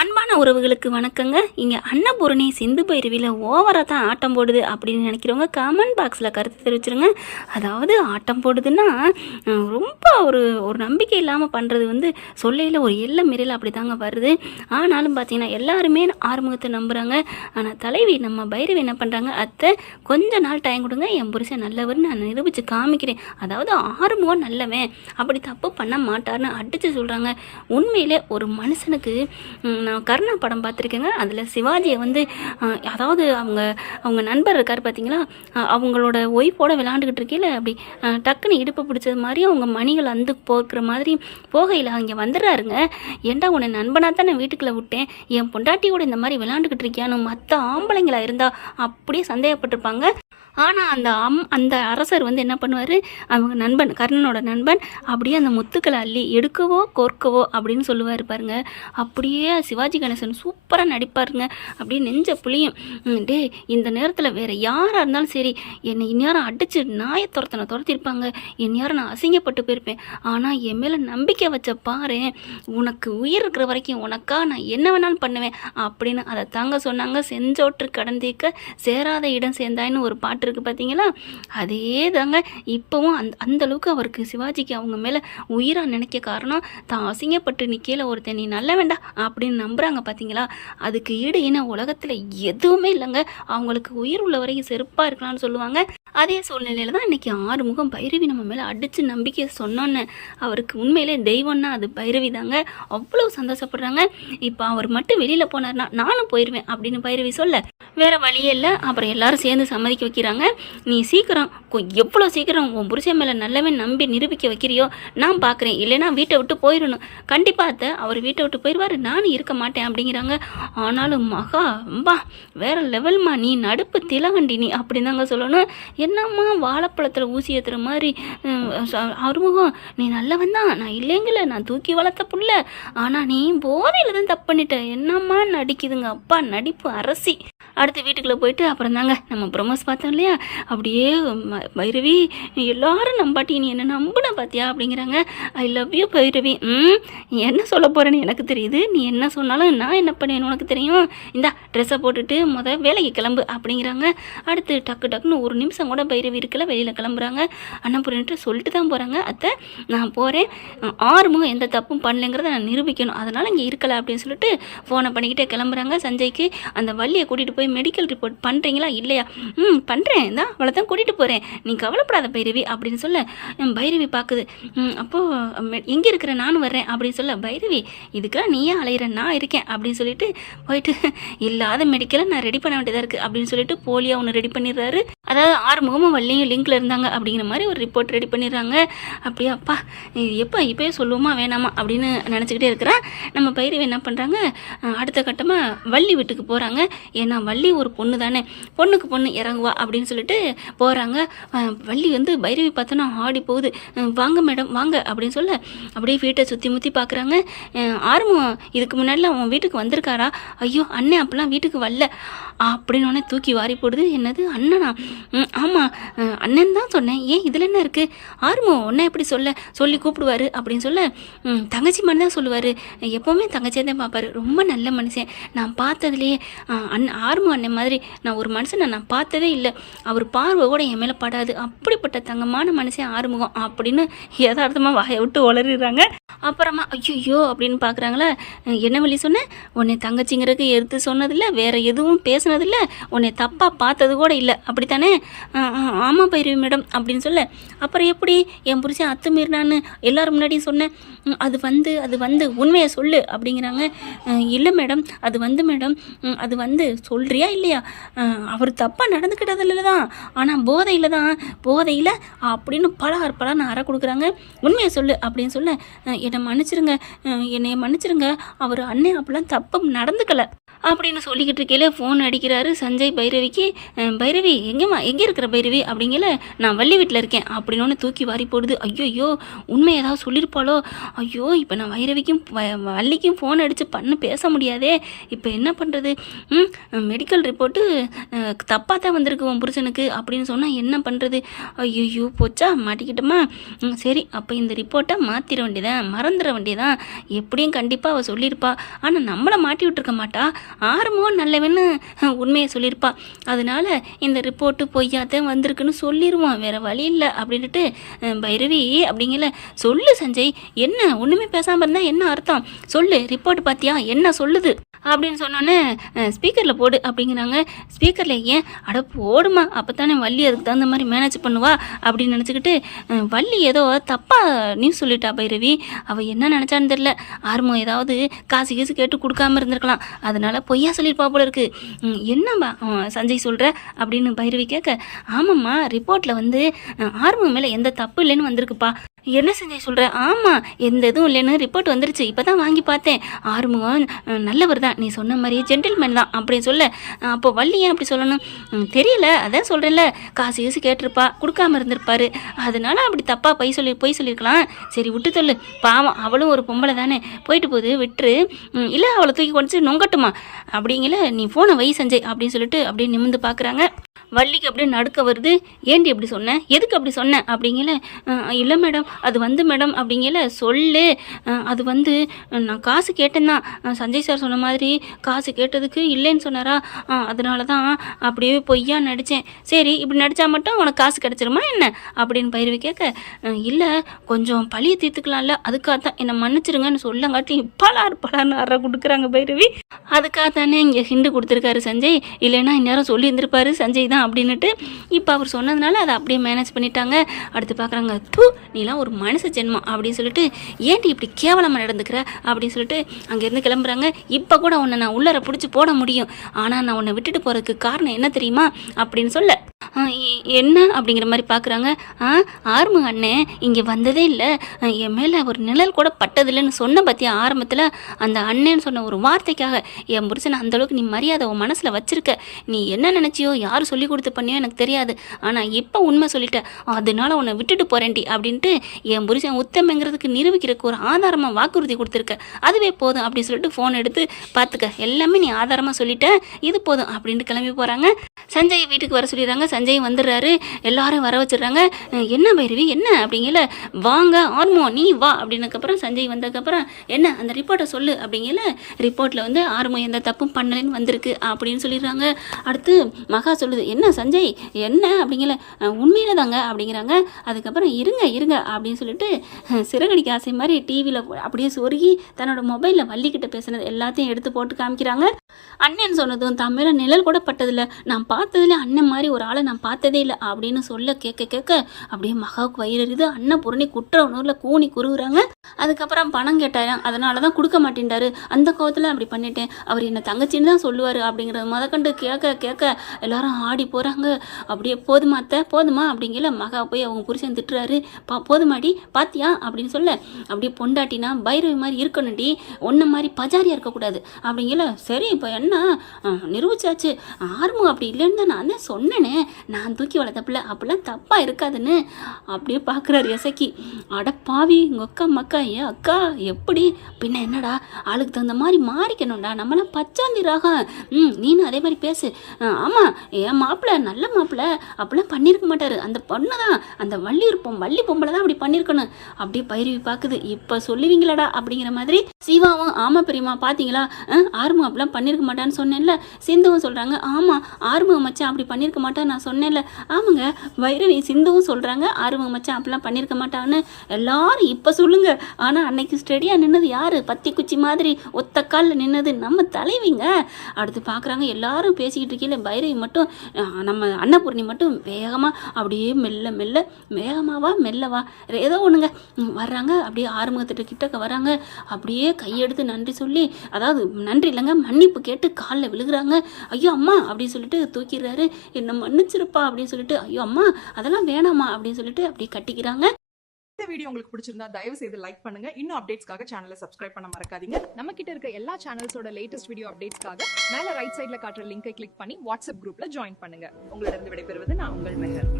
அன்பான உறவுகளுக்கு வணக்கங்க. இங்கே அன்னபூரணி சிந்து பைரவியில் ஓவராக தான் ஆட்டம் போடுது அப்படின்னு நினைக்கிறவங்க கமெண்ட் பாக்ஸில் கருத்து தெரிவிச்சிருங்க. அதாவது ஆட்டம் போடுதுன்னா ரொம்ப ஒரு ஒரு நம்பிக்கை இல்லாமல் பண்ணுறது சொல்லையில் ஒரு எல்லை மீறல அப்படி தாங்க வருது. ஆனாலும் பார்த்தீங்கன்னா எல்லாருமே ஆறுமுகத்தை நம்புகிறாங்க. ஆனால் தலைவி நம்ம பைரவி என்ன பண்ணுறாங்க, அத்தை கொஞ்ச நாள் டைம் கொடுங்க, என் புருஷன் நல்லவர்னு நான் நிரூபித்து காமிக்கிறேன். அதாவது ஆறுமுகம் நல்லவன், அப்படி தப்பு பண்ண மாட்டார்னு அடித்து சொல்கிறாங்க. உண்மையிலே ஒரு மனுஷனுக்கு நான் கருணா படம் பார்த்துருக்கேங்க. அதில் சிவாஜியை அதாவது அவங்க நண்பர் இருக்கார் பார்த்தீங்களா, அவங்களோட ஒய்ஃபோட விளாண்டுக்கிட்டு இருக்கையில் அப்படி டக்குன்னு இடுப்பு பிடிச்சது மாதிரி அவங்க மணிகள் போக்குற மாதிரி போகையில் அங்கே வந்துடுறாருங்க. ஏண்டா உன்னை நண்பனாக தான் நான் வீட்டுக்குள்ளே விட்டேன், என் பொண்டாட்டியோட இந்த மாதிரி விளாண்டுக்கிட்டு இருக்கியான்னு மற்ற ஆம்பளைங்களா இருந்தால் அப்படியே சந்தேகப்பட்டிருப்பாங்க. ஆனால் அந்த அரசர் என்ன பண்ணுவார், அவங்க நண்பன் கர்ணனோட நண்பன் அப்படியே அந்த முத்துக்களை அள்ளி எடுக்கவோ கோர்க்கவோ அப்படின்னு சொல்லுவார் பாருங்க. அப்படியே சிவாஜி கணேசன் சூப்பராக நடிப்பாருங்க. அப்படியே நெஞ்ச புளியும். இந்த நேரத்தில் வேறு யாராக இருந்தாலும் சரி, என்னை இந்நேரம் அடித்து நாயை துரத்திருப்பாங்க, இந்நேரம் நான் அசிங்கப்பட்டு போயிருப்பேன். ஆனால் என் மேலே நம்பிக்கை வச்ச பாரு, உனக்கு உயிர் இருக்கிற வரைக்கும் உனக்கா நான் என்ன வேணாலும் பண்ணுவேன் அப்படின்னு அதை தாங்க சொன்னாங்க. செஞ்சோற்று கடந்தீக்க சேராத இடம் சேர்ந்தாயின்னு ஒரு பாட்டு இருக்கு பார்த்தீங்களா, அதே தாங்க இப்போவும் அந்த அளவுக்கு அவருக்கு சிவாஜிக்கு அவங்க மேலே உயிராக நினைக்க காரணம் தான் அசிங்கப்பட்டு நிற்கல ஒருத்தன் நீ நல்ல வேண்டாம் அப்படின்னு நம்புகிறாங்க பார்த்தீங்களா. அதுக்கு ஈடு என்ன உலகத்தில் எதுவுமே இல்லைங்க. அவங்களுக்கு உயிர் உள்ள வரைக்கும் செருப்பாக இருக்கலாம்னு சொல்லுவாங்க. அதே சூழ்நிலையில் தான் இன்றைக்கி ஆறுமுகம் பைரவி நம்ம மேலே அடித்து நம்பிக்கை சொன்னோன்னு அவருக்கு உண்மையிலே தெய்வம்னா அது பைரவி தாங்க. அவ்வளோ சந்தோஷப்படுறாங்க. இப்போ அவர் மட்டும் வெளியில் போனார்னா நானும் போயிடுவேன் அப்படின்னு பைரவி சொல்ல வேறு வழியே இல்லை. அப்புறம் எல்லாரும் சேர்ந்து சம்மதிக்க வைக்கிறாங்க. நீ சீக்கிரம் எவ்வளோ சீக்கிரம் உன் புருஷன் மேலே நல்லவே நம்பி நிரூபிக்க வைக்கிறியோ நான் பார்க்குறேன், இல்லைனா வீட்டை விட்டு போயிடணும். கண்டிப்பாக அவர் வீட்டை விட்டு போயிடுவார், நானும் இருக்க மாட்டேன் அப்படிங்கிறாங்க. ஆனாலும் மகா அம்பா வேறு லெவல்மா, நீ நடுப்பு திலவண்டி நீ அப்படின்னு தாங்க சொல்லணும். என்னம்மா வாழைப்பழத்தில் ஊசி ஏற்றுற மாதிரி ஆறுமுகம் நீ நல்லவன் தான், நான் இல்லைங்கல, நான் தூக்கி வளர்த்த புள்ள, ஆனால் நீ போதையில் தான் தப்பு பண்ணிட்ட, என்னம்மா நடிக்குதுங்க. அப்பா நடிப்பு அரசி. அடுத்து வீட்டுக்குள்ளே போயிட்டு அப்புறம் தாங்க நம்ம ப்ரொமோஸ் பார்த்தோம் இல்லையா, அப்படியே பைரவி எல்லாரும் நம்பாட்டி நீ என்ன நம்புன பார்த்தியா அப்படிங்கிறாங்க. I love you Bhairavi. நீ என்ன சொல்ல போகிறேன்னு எனக்கு தெரியுது, நீ என்ன சொன்னாலும் நான் என்ன பண்ணுவேன்னு உனக்கு தெரியும், இந்தா ட்ரெஸ்ஸை போட்டுட்டு வேலைக்கு கிளம்பு அப்படிங்கிறாங்க. அடுத்து டக்குன்னு ஒரு நிமிஷம் கூட பைரவி இருக்கல, வெளியில் கிளம்புறாங்க. அண்ணாபுரன்ட்டு சொல்லிட்டு தான் போகிறாங்க, அத்தை நான் போகிறேன், ஆறுமுகம் எந்த தப்பும் பண்ணலைங்கிறத நான் நிரூபிக்கணும், அதனால் இங்கே இருக்கலை அப்படின்னு சொல்லிட்டு ஃபோனை பண்ணிக்கிட்டே கிளம்புறாங்க. சஞ்சய்க்கு அந்த வள்ளியை கூட்டிகிட்டு போய் மெடிக்கல் ரிப்போர்ட் பண்ணுறீங்களா இல்லையா, பண்ணுறேன் தான் அவளை தான் கூட்டிகிட்டு போகிறேன், நீ கவலைப்படாத பைரவி அப்படின்னு சொல்ல பைரவி பார்க்குது. அப்போது எங்கே இருக்கிற நானும் வர்றேன் அப்படின்னு சொல்ல பைரவி இதுக்கெல்லாம் நீயே அலையிற நான் இருக்கேன் அப்படின்னு சொல்லிட்டு போயிட்டு இல்லாத மெடிக்கலை நான் ரெடி பண்ண வேண்டியதாக இருக்குது அப்படின்னு சொல்லிட்டு போலியா ஒன்று ரெடி பண்ணிடுறாரு. அதாவது ஆறுமுகமும் வள்ளியும் லிங்கில் இருந்தாங்க அப்படிங்கிற மாதிரி ஒரு ரிப்போர்ட் ரெடி பண்ணிடுறாங்க. அப்படியே அப்பா இப்போயே சொல்லுவோமா வேணாமா அப்படின்னு நினச்சிக்கிட்டே இருக்கிறேன். நம்ம பைரவி என்ன பண்ணுறாங்க, அடுத்த கட்டமாக வள்ளி வீட்டுக்கு போகிறாங்க. ஏன்னா வள்ளி ஒரு பொண்ணு தானே, பொண்ணுக்கு பொண்ணு இறங்குவா அப்படின்னு சொல்லிட்டு போகிறாங்க. வள்ளி பைரவி பார்த்தோன்னா ஆடி போகுது. வாங்க மேடம் வாங்க அப்படின்னு சொல்ல அப்படியே வீட்டை சுற்றி முற்றி பார்க்குறாங்க. ஆறுமுகம் இதுக்கு முன்னாடிலாம் அவன் வீட்டுக்கு வந்திருக்காரா, ஐயோ அண்ணன் அப்பெல்லாம் வீட்டுக்கு வரல அப்படின்னு தூக்கி வாரி போடுது. என்னது அண்ணனா, ஆமாம் அண்ணன் தான் சொன்னேன், ஏன் இதில் என்ன இருக்குது, ஆறுமுகம் ஒன்றை எப்படி சொல்லி கூப்பிடுவார் அப்படின்னு சொல்ல தங்கச்சி மாதிரி தான் சொல்லுவார், எப்போவுமே தங்கச்சியை தான் பார்ப்பார், ரொம்ப நல்ல மனுஷன், நான் பார்த்ததுலேயே ஆறுமுகம் அண்ணன் மாதிரி நான் ஒரு மனுஷனை நான் பார்த்ததே இல்லை, அவர் பார்வை கூட என் மேலே படாது, அப்படிப்பட்ட தங்கமான மனுஷன் ஆறுமுகம் அப்படின்னு யதார்த்தமாக வாயை விட்டு உளறிடுறாங்க. அப்புறமா ஐயோ அப்படின்னு பார்க்குறாங்களா, என்ன வழி சொன்னேன், உன்னை தங்கச்சிங்கிறதுக்கு எடுத்து சொன்னதில்லை, வேறு எதுவும் பேசுனதில்லை, உன்னை தப்பாக பார்த்தது கூட இல்லை அப்படித்தானே, ஆமாம் பைரவி மேடம் அப்படின்னு சொல்ல அப்புறம் எப்படி என் புருஷன் அத்துமீறினான்னு எல்லாரும் முன்னாடியும் சொன்னேன், அது உண்மையை சொல்லு அப்படிங்கிறாங்க. இல்லை மேடம் அது மேடம் அது சொல்கிறியா இல்லையா, அவர் தப்பாக நடந்துக்கிட்டதில்ல தான், ஆனால் போதையில் அப்படின்னு பலன்னு அற கொடுக்குறாங்க, உண்மையை சொல்லு அப்படின்னு சொல்ல என்னை மன்னிச்சிருங்க அவர் அண்ணன் அப்படிலாம் தப்பு நடந்துக்கலை அப்படின்னு சொல்லிக்கிட்டு இருக்கையில ஃபோன் அடிக்கிறாரு சஞ்சய் பைரவிக்கு. பைரவி எங்கேம்மா, எங்கே இருக்கிற பைரவி அப்படிங்கல, நான் வள்ளி வீட்டில் இருக்கேன் அப்படின்னு தூக்கி வாரி போடுது. ஐயோ உண்மை ஏதாவது சொல்லியிருப்பாளோ, ஐயோ இப்போ நான் வைரவிக்கும் வள்ளிக்கும் ஃபோன் அடித்து பேச முடியாதே, இப்போ என்ன பண்ணுறது? மெடிக்கல் ரிப்போர்ட்டு தப்பாக தான் வந்திருக்கு உன் புருஷனுக்கு அப்படின்னு சொன்னால் என்ன பண்ணுறது? ஐயோ போச்சா, மாட்டிக்கிட்டோமா? சரி அப்போ இந்த ரிப்போர்ட்டை மாற்றிட வேண்டியதான், மறந்துட வேண்டியதான். எப்படியும் கண்டிப்பாக அவள் சொல்லியிருப்பா, ஆனால் நம்மளை மாட்டி விட்டுருக்க மாட்டா. ஆரம்பம் நல்லவன்னு உண்மையை சொல்லியிருப்பா, அதனால இந்த ரிப்போர்ட்டு பொய்யாத்தான் வந்திருக்குன்னு சொல்லிடுவான், வேறு வழி இல்லை அப்படின்ட்டு. பைரவி அப்படிங்கல, சொல்லு சஞ்சய், என்ன ஒன்றுமே பேசாமல் இருந்தால் என்ன அர்த்தம்? சொல்லு, ரிப்போர்ட் பார்த்தியா, என்ன சொல்லுது அப்படின்னு சொன்னோன்னே ஸ்பீக்கரில் போடு அப்படிங்கிறாங்க. ஸ்பீக்கரில் ஏன்? அட போடுமா, அப்போ தானே வள்ளி அதுக்கு தகுந்த மாதிரி மேனேஜ் பண்ணுவா அப்படின்னு நினச்சிக்கிட்டு. வள்ளி ஏதோ தப்பாக நியூஸ் சொல்லிட்டா பைரவி, அவள் என்ன நினச்சான்னு தெரில. ஆர்மம் ஏதாவது காசு கீசு கேட்டு கொடுக்காம இருந்திருக்கலாம், அதனால பொய்யா சொல்லியிருப்பா போல இருக்கு. என்னம்மா சஞ்சய் சொல்கிற அப்படின்னு பைரவி கேட்க, ஆமாம்மா ரிப்போர்ட்டில் ஆர்மம் மேலே எந்த தப்பு இல்லைன்னு வந்திருக்குப்பா. என்ன சஞ்சய் சொல்கிற? ஆமாம், எந்த இதுவும் இல்லைன்னு ரிப்போர்ட் வந்துருச்சு, இப்போ தான் வாங்கி பார்த்தேன். ஆறுமுகம் நல்லவர் தான், நீ சொன்ன மாதிரி ஜென்டில்மேன் தான் அப்படின்னு சொல்ல. அப்போ வள்ளி ஏன் அப்படி சொல்லணும்? தெரியல, அதான் சொல்கிறேன்ல, காசு கீசு கேட்டிருப்பா, கொடுக்காம இருந்திருப்பாரு, அதனால அப்படி தப்பாக பொய் சொல்லியிருக்கலாம். சரி விட்டு சொல்லு, பாவம் அவளும் ஒரு பொம்பளை தானே, போயிட்டு போகுது விட்டுரு. இல்லை அவளை தூக்கி கொண்டு நொங்கட்டுமா அப்படிங்கல, நீ ஃபோனை வை சஞ்சய் அப்படின்னு சொல்லிட்டு அப்படியே நிமிர்ந்து பார்க்குறாங்க. வள்ளிக்கு அப்படியே நடுக்க வருது. ஏண்டி அப்படி சொன்னேன், எதுக்கு அப்படி சொன்னேன் அப்படிங்கல. இல்லை மேடம், அது மேடம் அப்படிங்கல, சொல்லு. அது நான் காசு கேட்டேன்னா, சஞ்சய் சார் சொன்ன மாதிரி காசு கேட்டதுக்கு இல்லைன்னு சொன்னாரா, அதனால தான் அப்படியே பொய்யா நடித்தேன். சரி இப்படி நடித்தா மட்டும் உனக்கு காசு கிடச்சிருமா என்ன அப்படின்னு பைரவி கேட்க, இல்லை கொஞ்சம் பழியை தீர்த்துக்கலாம்ல, அதுக்காக தான் என்னை மன்னிச்சிருங்கன்னு சொல்லங்காட்டி பலார்னு அற கொடுக்குறாங்க பைரவி. அதுக்காக தானே இங்கே ஹிண்டு கொடுத்துருக்காரு சஞ்சய், இல்லைன்னா இந்நேரம் சொல்லி இருந்திருப்பாரு சஞ்சய் தான் அப்படின்னுட்டு. இப்போ அவர் சொன்னதுனால அதை அப்படியே மேனேஜ் பண்ணிட்டாங்க. அடுத்து பார்க்குறாங்க, தூ நீலாம் ஒரு மனுஷ ஜென்மம் அப்படின்னு சொல்லிட்டு, ஏன்டி இப்படி கேவலமாக நடந்துக்கிற அப்படின்னு சொல்லிட்டு அங்கேருந்து கிளம்புறாங்க. இப்போ கூட உன்னை நான் உள்ளர பிடிச்சி போட முடியும், ஆனால் நான் உன்னை விட்டுட்டு போகிறதுக்கு காரணம் என்ன தெரியுமா அப்படின்னு சொல்ல, என்ன அப்படிங்கிற மாதிரி பார்க்குறாங்க. ஆர்முக அண்ணன் இங்கே வந்ததே இல்லை, என் மேலே ஒரு நிழல் கூட பட்டதில்லைன்னு சொன்ன பற்றிய ஆரம்பத்தில் அந்த அண்ணன்னு சொன்ன ஒரு வார்த்தைக்காக என் புருஷனை அந்தளவுக்கு நீ மரியாதை உன் மனசில் வச்சிருக்க. நீ என்ன நினச்சியோ, யார் சொல்லி கொடுத்து பண்ணியோ எனக்கு தெரியாது, ஆனால் இப்போ உண்மை சொல்லிட்டேன், அதனால உன்னை விட்டுட்டு போகிறேன்டி அப்படின்ட்டு என் புருஷன் உத்தமைங்கிறதுக்கு நிரூபிக்கிறதுக்கு ஒரு ஆதாரமாக வாக்குறுதி கொடுத்துருக்க, அதுவே போதும் அப்படின்னு சொல்லிட்டு ஃபோன் எடுத்து பார்த்துக்க, எல்லாமே நீ ஆதாரமாக சொல்லிட்ட, இது போதும் அப்படின்ட்டு கிளம்பி போகிறாங்க. சஞ்சய் வீட்டுக்கு வர சொல்லிடுறாங்க. சஞ்சய் வந்துடுறாரு, எல்லாரும் வர வச்சிடுறாங்க. என்ன பைரவி என்ன அப்படிங்கல, வாங்க ஆர்மோ நீ வா அப்படின்னதுக்கப்புறம் சஞ்சய் வந்ததுக்கப்புறம், என்ன அந்த ரிப்போர்ட்டை சொல்லு அப்படிங்கல. ரிப்போர்ட்டில் ஆர்மோ எந்த தப்பும் பண்ணலைன்னு வந்திருக்கு அப்படின்னு சொல்லிடுறாங்க. அடுத்து மகா சொல்லுது, என்ன சஞ்சய் என்ன அப்படிங்கல, உண்மையில தாங்க அப்படிங்கிறாங்க. அதுக்கப்புறம் இருங்க அப்படின்னு சொல்லிட்டு சிறகடிக்க ஆசை மாதிரி டிவியில் அப்படியே சொருகி தன்னோட மொபைலில் வள்ளிக்கிட்ட பேசுனது எல்லாத்தையும் எடுத்து போட்டு காமிக்கிறாங்க. அண்ணன் சொன்னதும் தன் மேலே நிழல் கூட பட்டதில்லை, நான் பார்த்ததுல அண்ணன் மாதிரி ஒரு ஆளை நான் பார்த்ததே இல்லை அப்படின்னு சொல்ல கேட்க அப்படியே மகாவுக்கு வயிறுது. அண்ணன் புரணி குற்ற உணர்வில் கூனி குறுகுறாங்க. அதுக்கப்புறம் பணம் கேட்டாராம், அதனால தான் கொடுக்க மாட்டேன்டாரு, அந்த கோவத்தில் அப்படி பண்ணிட்டேன், அவர் என்ன தங்கச்சின்னு தான் சொல்லுவார் அப்படிங்கிறத முதக்கண்டு கேட்க எல்லாரும் ஆடி போகிறாங்க. அப்படியே போதுமா அப்படிங்கல மகா போய் அவங்க புருஷன் திட்டுறாரு. போதுமாடி பாத்தியா அப்படின்னு சொல்ல, அப்படியே பொண்டாட்டினா பைரவி மாதிரி இருக்கணும்டி, ஒன்ன மாதிரி பஜாரியா இருக்கக்கூடாது அப்படிங்கல. சரி இப்போ என்ன நிரூபிச்சாச்சு, ஆர்முகம் அப்படி இல்லைன்னு தான் நான் தான் சொன்னேனே, நான் தூக்கி வளர்த்தப்பில்ல, அப்படிலாம் தப்பா இருக்காதுன்னு அப்படியே பார்க்குறாரு எசக்கி. அடப்பாவி உங்க அக்கா மக்கா, ஏன் அக்கா எப்படி பின்ன என்னடா, ஆளுக்கு தகுந்த மாதிரி மாறிக்கணும்டா, நம்மளாம் பச்சாந்திராக. நீனும் அதே மாதிரி பேசு. ஆமாம் என் மாப்பிள்ள நல்ல மாப்பிள்ள அப்படிலாம் பண்ணியிருக்க மாட்டாரு, அந்த பொண்ணு தான், அந்த வள்ளி பொம்பளை தான் அப்படி பண்ணியிருக்கணும். அப்படியே பைரவி பார்க்குது, இப்போ சொல்லுவீங்களாடா அப்படிங்கிற மாதிரி. சிவாவும் ஆமாம் பெரியம்மா பார்த்தீங்களா, ஆறுமுகம் அப்படிலாம் பண்ணியிருக்க மாட்டான்னு சொன்னேன்ல. சிந்துவும் சொல்கிறாங்க, ஆமாம் ஆறுமுகம் மச்சான் அப்படி பண்ணியிருக்க மாட்டான்னு நான் சொன்னேன்ல. ஆமாங்க பைரவி சிந்துவும் சொல்கிறாங்க, ஆறுமுகம் மச்சான் அப்படிலாம் பண்ணியிருக்க மாட்டான்னு. எல்லாரும் இப்போ சொல்லுங்க, ஆனால் அன்னைக்கு ஸ்டெடியாக நின்னது யார், பத்தி குச்சி மாதிரி ஒத்த காலில் நின்னது நம்ம தலைவிங்க. அடுத்து பார்க்குறாங்க, எல்லாரும் பேசிக்கிட்டு இருக்கையில பைரவி மட்டும், நம்ம அன்னபூர்ணி மட்டும் வேகமாக அப்படியே மெல்ல மெல்லவா ஏதோ ஒன்றுங்க வர்றாங்க. அப்படியே ஆறுமுகத்திட்ட கிட்டக்க வராங்க. அப்படியே கையெடுத்து நன்றி சொல்லி, அதாவது நன்றி இல்லைங்க மன்னிப்பு கேட்டு காலில் விழுகிறாங்க. ஐயோ அம்மா அப்படின்னு சொல்லிட்டு தூக்கிடுறாரு. என்ன மன்னிச்சிருப்பா அப்படின்னு சொல்லிட்டு, ஐயோ அம்மா அதெல்லாம் வேணாமா அப்படின்னு சொல்லிட்டு அப்படியே கட்டிக்கிறாங்க. இந்த வீடியோ உங்களுக்கு பிடிச்சிருந்தா தயவு செய்து லைக் பண்ணுங்க. இன்னும் அப்டேட்ஸ்க்காக சேனலை சப்ஸ்கிரைப் பண்ண மறக்காதீங்க. நம்ம கிட்ட இருக்க எல்லா சேனல்ஸோட லேட்டஸ்ட் வீடியோ அப்டேட்ஸ்க்காக மேல ரைட் சைடுல காட்டுற லிங்கை கிளிக் பண்ணி வாட்ஸ்அப் குரூப்ல ஜாயின் பண்ணுங்க. உங்களிடம் விடைபெறுவது நான் உங்கள் மெஹர்.